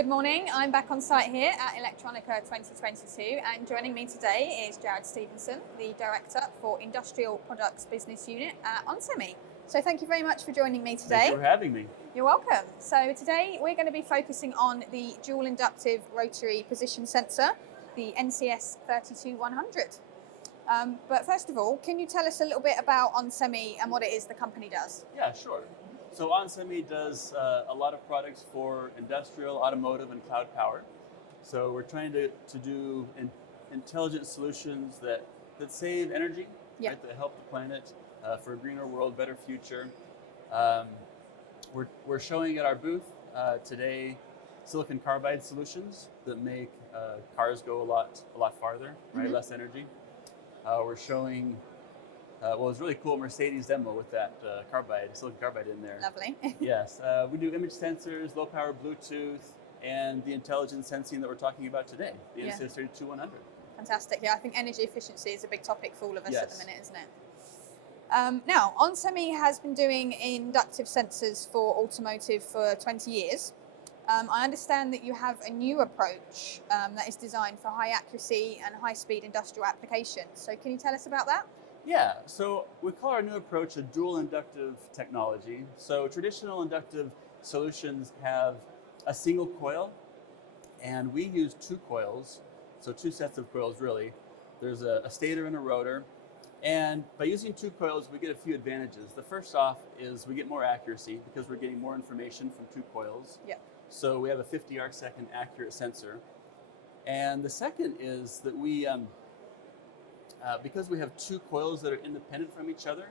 Good morning, I'm back on site here at Electronica 2022 and joining me today is Jared Stevenson, the Director for Industrial Products Business Unit at onsemi. So thank you very much for joining me today. Thank you for having me. You're welcome. So today we're going to be focusing on the dual inductive rotary position sensor, the NCS 32100. But first of all, can you tell us a little bit about onsemi and what it is the company does? Yeah, sure. So onsemi does a lot of products for industrial, automotive, and cloud power. So we're trying to do intelligent solutions that save energy, Yeah. right, that help the planet for a greener world, better future. We're showing at our booth today silicon carbide solutions that make cars go a lot farther, right? Mm-hmm. Less energy. We're showing. Well, it was really cool Mercedes demo with that silicon carbide in there. Lovely. Yes, we do image sensors, low power Bluetooth, and the intelligent sensing that we're talking about today, the Yeah. NCS 32100. Fantastic. Yeah, I think energy efficiency is a big topic for all of us at the Yes. minute, isn't it? Now, onsemi has been doing inductive sensors for automotive for 20 years. I understand that you have a new approach that is designed for high accuracy and high speed industrial applications. So can you tell us about that? Yeah, so we call our new approach a dual inductive technology. So traditional inductive solutions have a single coil, and we use two coils, so two sets of coils really. There's a stator and a rotor, and by using two coils, we get a few advantages. The first off is we get more accuracy because we're getting more information from two coils. Yeah. So we have a 50 arcsecond accurate sensor. And the second is that we, because we have two coils that are independent from each other,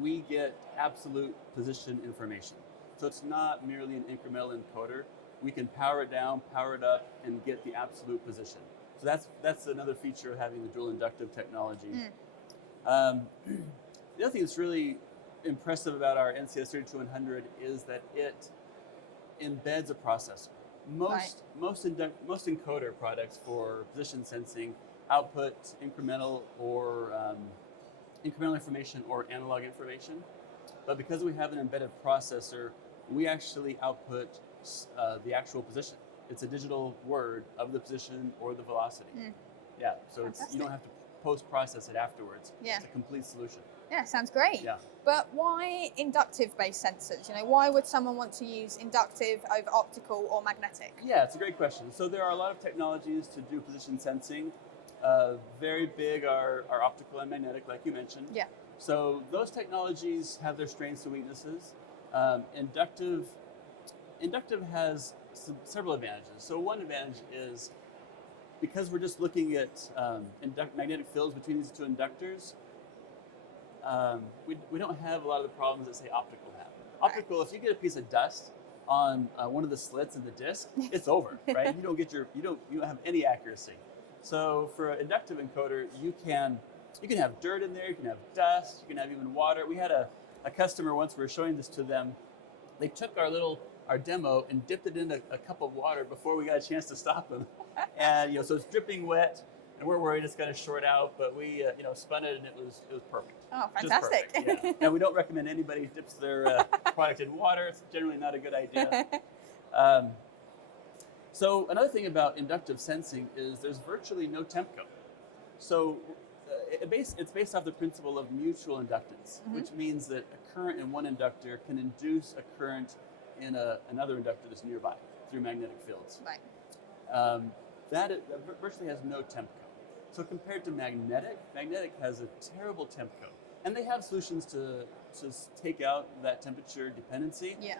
we get absolute position information. So it's not merely an incremental encoder. We can power it down, power it up, and get the absolute position. So that's another feature of having the dual inductive technology. The other thing that's really impressive about our NCS 32100 is that it embeds a processor. Most encoder products for position sensing output incremental information or analog information, but because we have an embedded processor, we actually output the actual position. It's a digital word of the position or the velocity. Yeah, so you don't have to post-process it afterwards. Yeah. It's a complete solution. Yeah, sounds great. Yeah. But why inductive-based sensors? You know, why would someone want to use inductive over optical or magnetic? Yeah, it's a great question. So there are a lot of technologies to do position sensing. Very big are optical and magnetic, like you mentioned. Yeah. So those technologies have their strengths and weaknesses. Inductive has several advantages. So one advantage is because we're just looking at magnetic fields between these two inductors, we don't have a lot of the problems that say optical have. Optical, if you get a piece of dust on one of the slits in the disc, it's over, right? You don't have any accuracy. So for an inductive encoder, you can have dirt in there, you can have dust, you can have even water. We had a customer once, we were showing this to them. They took our demo and dipped it in a cup of water before we got a chance to stop them. And so it's dripping wet, and we're worried it's going to short out, but we spun it and it was perfect. Oh, fantastic. Just perfect, yeah. And we don't recommend anybody dips their product in water. It's generally not a good idea. So another thing about inductive sensing is there's virtually no temp code. So it's based off the principle of mutual inductance, which means that a current in one inductor can induce a current in another inductor that's nearby through magnetic fields. Right. That virtually has no temp code. So compared to magnetic has a terrible temp code. And they have solutions to take out that temperature dependency. Yeah.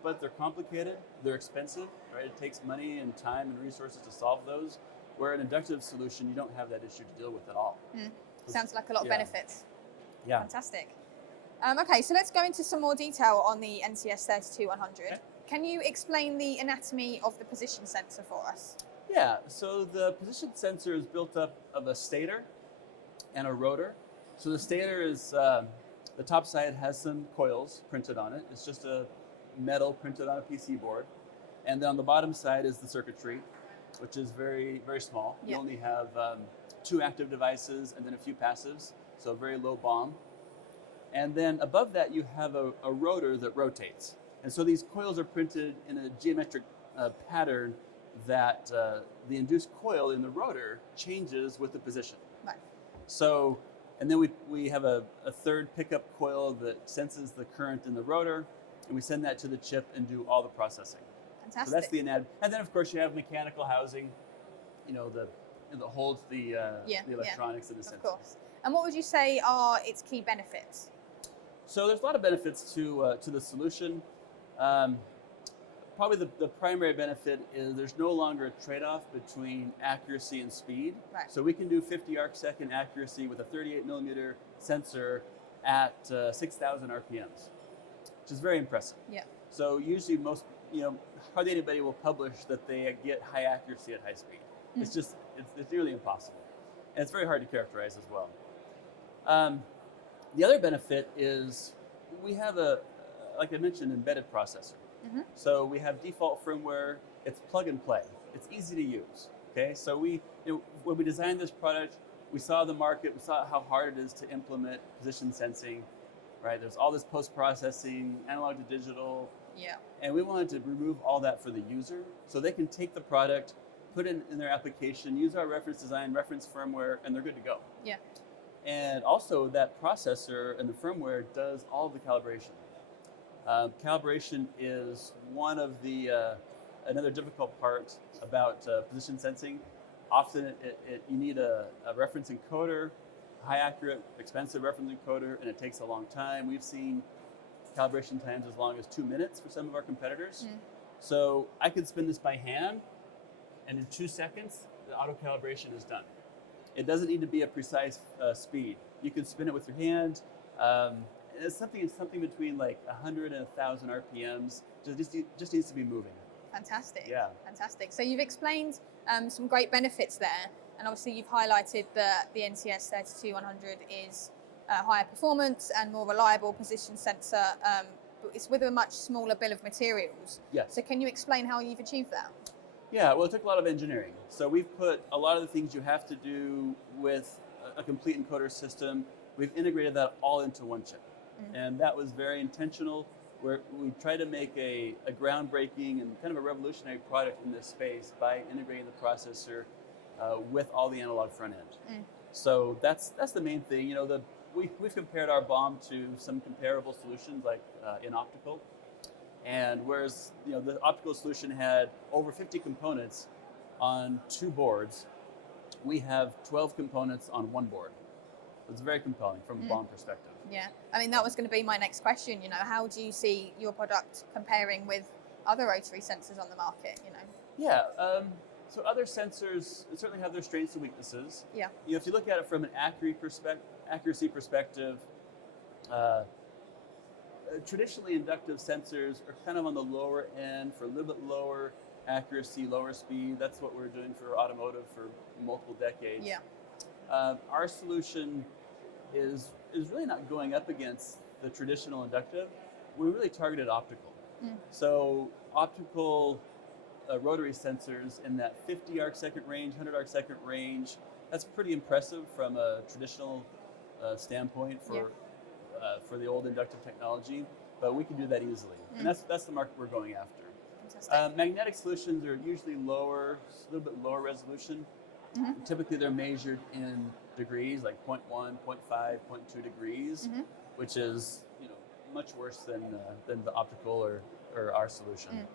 But they're complicated, they're expensive, right? It takes money and time and resources to solve those. Where an inductive solution, you don't have that issue to deal with at all. Sounds like a lot of benefits. Yeah. Fantastic. Okay, so let's go into some more detail on the NCS 32100. Okay. Can you explain the anatomy of the position sensor for us? Yeah, so the position sensor is built up of a stator and a rotor. So the stator is, the top side has some coils printed on it. It's just a metal printed on a PC board. And then on the bottom side is the circuitry, which is very, very small. Yeah. You only have two active devices and then a few passives, so very low BOM. And then above that, you have a rotor that rotates. And so these coils are printed in a geometric pattern that the induced coil in the rotor changes with the position. Right. So, and then we have a third pickup coil that senses the current in the rotor, and we send that to the chip and do all the processing. Fantastic. So that's the anatomy. And then of course you have mechanical housing, that holds the electronics and the sensors. Of course. And what would you say are its key benefits? So there's a lot of benefits to the solution. Probably the primary benefit is there's no longer a trade-off between accuracy and speed. Right. So we can do 50 arc-second accuracy with a 38 millimeter sensor at 6,000 RPMs, which is very impressive. Yeah. So usually hardly anybody will publish that they get high accuracy at high speed. It's just, it's nearly impossible. And it's very hard to characterize as well. The other benefit is we have like I mentioned, embedded processor. Mm-hmm. So we have default firmware, it's plug and play. It's easy to use, okay? So when we designed this product, we saw the market, we saw how hard it is to implement position sensing, right? There's all this post-processing, analog to digital. Yeah. And we wanted to remove all that for the user so they can take the product, put it in their application, use our reference design, reference firmware, and they're good to go. Yeah. And also that processor and the firmware does all of the calibration. Calibration is one of the another difficult part about position sensing. Often you need a reference encoder, high accurate, expensive reference encoder, and it takes a long time. We've seen calibration times as long as 2 minutes for some of our competitors. So I could spin this by hand, and in 2 seconds, the auto calibration is done. It doesn't need to be a precise speed. You can spin it with your hand. It's something between like 100 and 1,000 RPMs. Just needs to be moving. Fantastic. Yeah. Fantastic. So you've explained some great benefits there, and obviously you've highlighted that the NCS 32100 is higher performance and more reliable position sensor. But it's with a much smaller bill of materials. Yes. So can you explain how you've achieved that? Yeah, well, it took a lot of engineering. So we've put a lot of the things you have to do with a complete encoder system, we've integrated that all into one chip. And that was very intentional, where we try to make a groundbreaking and kind of a revolutionary product in this space by integrating the processor with all the analog front end. So that's the main thing. We've compared our BOM to some comparable solutions like in optical. And whereas the optical solution had over 50 components on 2 boards, we have 12 components on 1 board. It's very compelling from a BOM perspective. Yeah, I mean that was going to be my next question. How do you see your product comparing with other rotary sensors on the market? Yeah, so other sensors certainly have their strengths and weaknesses. Yeah. If you look at it from an accuracy perspective, traditionally inductive sensors are kind of on the lower end for a little bit lower accuracy, lower speed. That's what we're doing for automotive for multiple decades. Yeah. Our solution is really not going up against the traditional inductive. We really targeted optical. So optical rotary sensors in that 50 arc-second range, 100 arc-second range, that's pretty impressive from a traditional standpoint for the old inductive technology, but we can do that easily. And that's the market we're going after. Fantastic. Magnetic solutions are usually lower, a little bit lower resolution. Typically they're measured in degrees, like 0.1, 0.5, 0.2 degrees, which is much worse than the optical or our solution.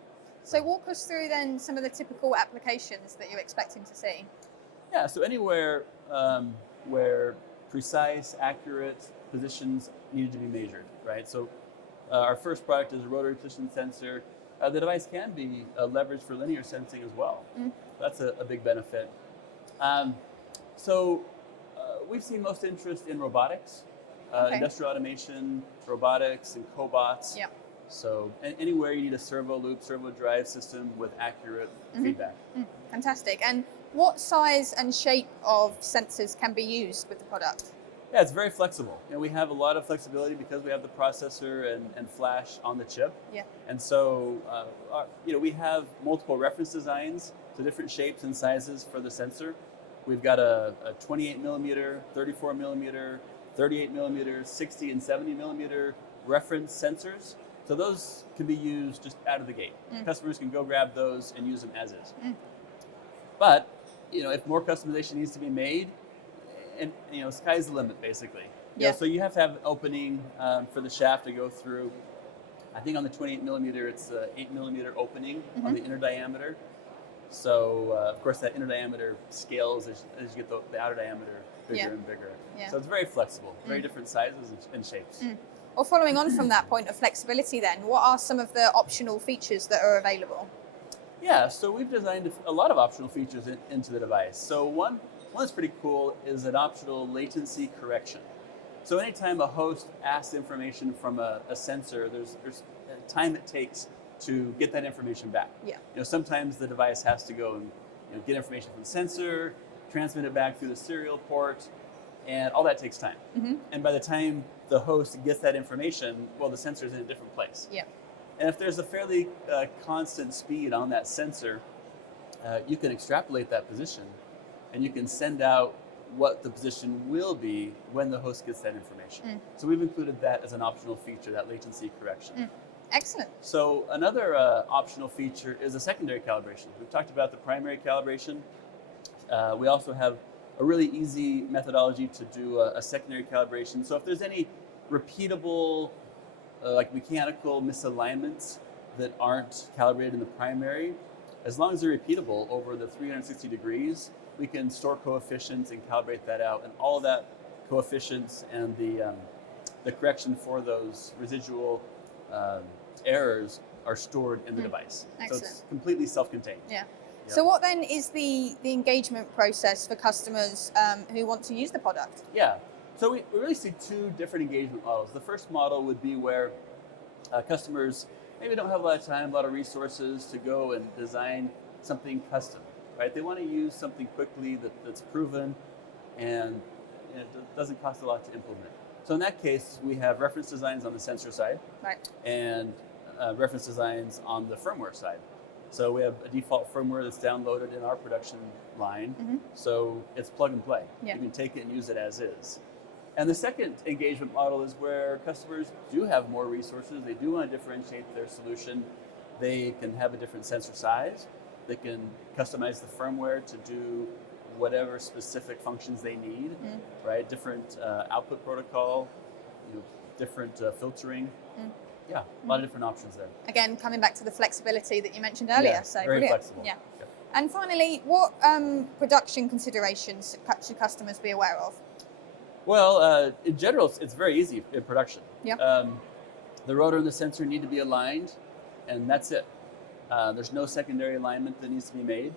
So walk us through then some of the typical applications that you're expecting to see. Yeah, so anywhere where precise, accurate positions needed to be measured, right? So our first product is a rotary position sensor. The device can be leveraged for linear sensing as well. That's a big benefit. We've seen most interest in robotics, industrial automation, robotics, and cobots. Yeah. So anywhere you need a servo loop, servo drive system with accurate feedback. Fantastic. And what size and shape of sensors can be used with the product? Yeah, it's very flexible. We have a lot of flexibility because we have the processor and flash on the chip. Yeah. And so, we have multiple reference designs, so different shapes and sizes for the sensor. We've got a 28 millimeter, 34 millimeter, 38 millimeter, 60 and 70 millimeter reference sensors. So those can be used just out of the gate. Customers can go grab those and use them as is. But if more customization needs to be made, and sky's the limit basically. So you have to have an opening for the shaft to go through. I think on the 28 millimeter, it's an 8 millimeter opening on the inner diameter. So of course that inner diameter scales as you get the outer diameter bigger and bigger. So it's very flexible, very different sizes and shapes. Well, following on from that point of flexibility then, what are some of the optional features that are available? Yeah, so we've designed a lot of optional features into the device. So one that's pretty cool is an optional latency correction. So anytime a host asks information from a sensor, there's a time it takes to get that information back. Sometimes the device has to go and get information from the sensor, transmit it back through the serial port, and all that takes time. And by the time the host gets that information, well, the sensor is in a different place. And if there's a fairly constant speed on that sensor, you can extrapolate that position, and you can send out what the position will be when the host gets that information. So we've included that as an optional feature, that latency correction. Excellent. So another optional feature is a secondary calibration. We've talked about the primary calibration. We also have a really easy methodology to do a secondary calibration. So if there's any repeatable, like mechanical misalignments that aren't calibrated in the primary, as long as they're repeatable over the 360 degrees, we can store coefficients and calibrate that out. And all of that coefficients and the correction for those residual errors are stored in the device. Excellent. So it's completely self-contained. So what then is the engagement process for customers who want to use the product? So we really see two different engagement models. The first model would be where customers maybe don't have a lot of time, a lot of resources to go and design something custom, right? They want to use something quickly that's proven and it doesn't cost a lot to implement. So in that case, we have reference designs on the sensor side and reference designs on the firmware side. So we have a default firmware that's downloaded in our production line. So it's plug and play. You can take it and use it as is. And the second engagement model is where customers do have more resources. They do want to differentiate their solution. They can have a different sensor size. They can customize the firmware to do whatever specific functions they need, right? Different output protocol, different filtering. A lot of different options there. Again, coming back to the flexibility that you mentioned earlier. So very brilliant. flexible. And finally, what production considerations should customers be aware of? Well, in general, it's very easy in production. The rotor and the sensor need to be aligned, and that's it. There's no secondary alignment that needs to be made.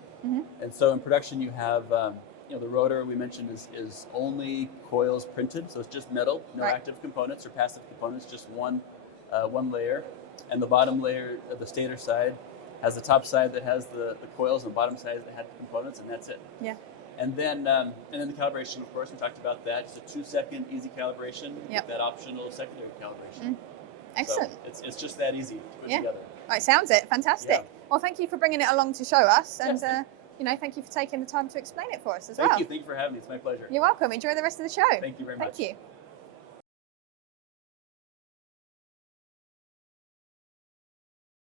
And so in production, you have the rotor we mentioned is only coils printed, so it's just metal, no active components or passive components, just one layer. And the bottom layer, the stator side, has the top side that has the coils, and the bottom side that has the components, and that's it. And then the calibration, of course, we talked about that. It's a 2-second easy calibration with that optional secondary calibration. Excellent. So it's just that easy to put together. Right, sounds it. Fantastic. Well, thank you for bringing it along to show us, and thank you for taking the time to explain it for us as well. Thank you for having me. It's my pleasure. You're welcome. Enjoy the rest of the show. Thank you very much. Thank you.